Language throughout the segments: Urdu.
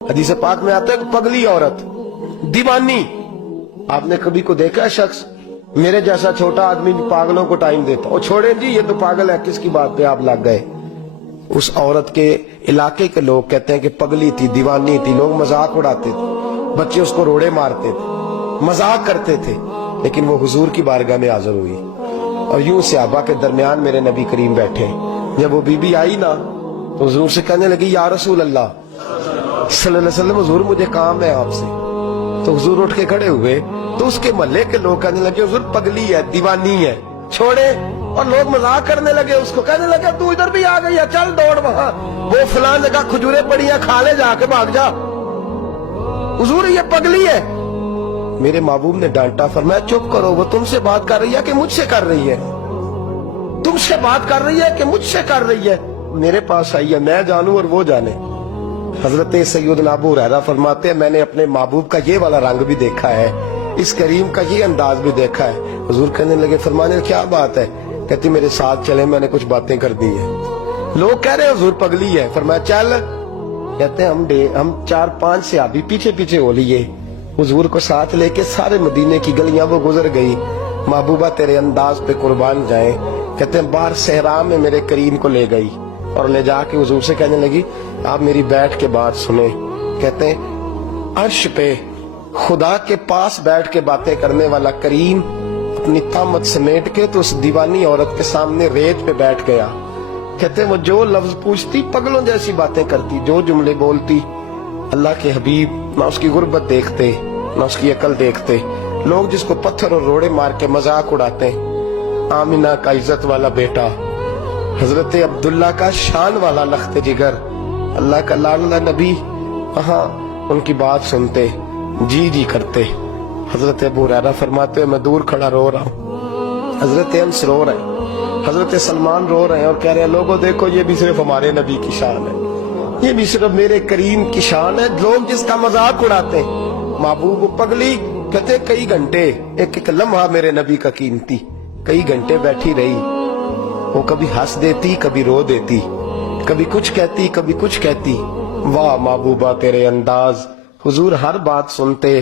حدیث پاک میں آتا ہے کہ پگلی عورت دیوانی. آپ نے کبھی کو دیکھا ہے شخص میرے جیسا چھوٹا آدمی بھی پاگلوں کو ٹائم دیتا؟ اور چھوڑیں جی یہ تو پاگل ہے، کس کی بات پہ آپ لگ گئے؟ اس عورت کے علاقے کے لوگ کہتے ہیں کہ پگلی تھی، دیوانی تھی، لوگ مذاق اڑاتے تھے، بچے اس کو روڑے مارتے تھے، مذاق کرتے تھے، لیکن وہ حضور کی بارگاہ میں حاضر ہوئی. اور یوں صحابہ کے درمیان میرے نبی کریم بیٹھے. جب وہ بی بی آئی نا تو حضور سے کہنے لگی یا رسول اللہ صلی اللہ علیہ وسلم، حضور مجھے کام ہے آپ سے. تو حضور اٹھ کے کھڑے ہوئے تو اس کے محلے کے لوگ کہنے لگے حضور پگلی ہے، دیوانی ہے، چھوڑے. اور لوگ مذاق کرنے لگے، اس کو کہنے لگے تو ادھر بھی آ گئی ہے، چل دوڑ وہاں، وہ فلاں جگہ کھجورے پڑی ہیں، کھا لے جا کے، بھاگ جا، حضور یہ پگلی ہے. میرے محبوب نے ڈانٹا، فرمایا چپ کرو، وہ تم سے بات کر رہی ہے کہ مجھ سے کر رہی ہے؟ تم سے بات کر رہی ہے کہ مجھ سے کر رہی ہے؟ میرے پاس آئی ہے، میں جانوں اور وہ جانے. حضرت سیدنا ابو ہریرہ فرماتے ہیں میں نے اپنے محبوب کا یہ والا رنگ بھی دیکھا ہے، اس کریم کا یہ انداز بھی دیکھا ہے. حضور کہنے لگے فرمانے کیا بات ہے؟ کہتی میرے ساتھ چلے، میں نے کچھ باتیں کر دی ہیں. لوگ کہہ رہے حضور پگلی ہے. فرمایا چل. کہتے ہیں ہم 4-5 صحابی پیچھے پیچھے ہو لیے، حضور کو ساتھ لے کے سارے مدینے کی گلیاں وہ گزر گئی. محبوبہ تیرے انداز پہ قربان جائیں. کہتے ہیں باہر صحرا میں میرے کریم کو لے گئی اور لے جا کے حضور سے کہنے لگی آپ میری بیٹھ کے بات سنیں. کہتے ہیں عرش پہ خدا کے پاس بیٹھ کے باتیں کرنے والا کریم اپنی طامت سمیٹ کے تو اس دیوانی عورت کے سامنے ریت پہ بیٹھ گیا. کہتے ہیں وہ جو لفظ پوچھتی پگلوں جیسی باتیں کرتی، جو جملے بولتی، اللہ کے حبیب نہ اس کی غربت دیکھتے نہ اس کی عقل دیکھتے. لوگ جس کو پتھر اور روڑے مار کے مذاق اڑاتے ہیں، آمینہ کا عزت والا بیٹا، حضرت عبداللہ کا شان والا لخت جگر، اللہ کا لالا نبی، وہاں ان کی بات سنتے جی جی کرتے. حضرت ابو ہریرہ فرماتے ہیں میں دور کھڑا رو رہا ہوں، حضرت انس رو رہے ہیں، حضرت سلمان رو رہے ہیں اور کہہ رہے ہیں لوگوں دیکھو یہ بھی صرف ہمارے نبی کی شان ہے، یہ بھی صرف میرے کریم کی شان ہے. لوگ جس کا مذاق اڑاتے ہیں محبوب پگلی. کہتے کئی گھنٹے، ایک ایک لمحہ میرے نبی کا قیمتی، کئی گھنٹے بیٹھی رہی. وہ کبھی ہنس دیتی، کبھی رو دیتی، کبھی کچھ کہتی، کبھی کچھ کہتی. واہ محبوبہ تیرے انداز. حضور ہر بات سنتے.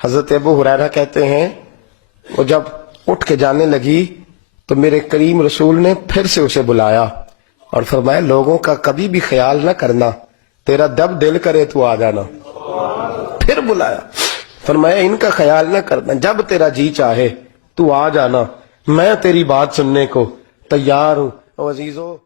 حضرت ابو ہریرہ کہتے ہیں وہ جب اٹھ کے جانے لگی تو میرے کریم رسول نے پھر سے اسے بلایا اور فرمایا لوگوں کا کبھی بھی خیال نہ کرنا، تیرا جب دل کرے تو آ جانا. پھر بلایا، فرمایا ان کا خیال نہ کرنا، جب تیرا جی چاہے تو آ جانا، میں تیری بات سننے کو تیار ہوں. عزیزو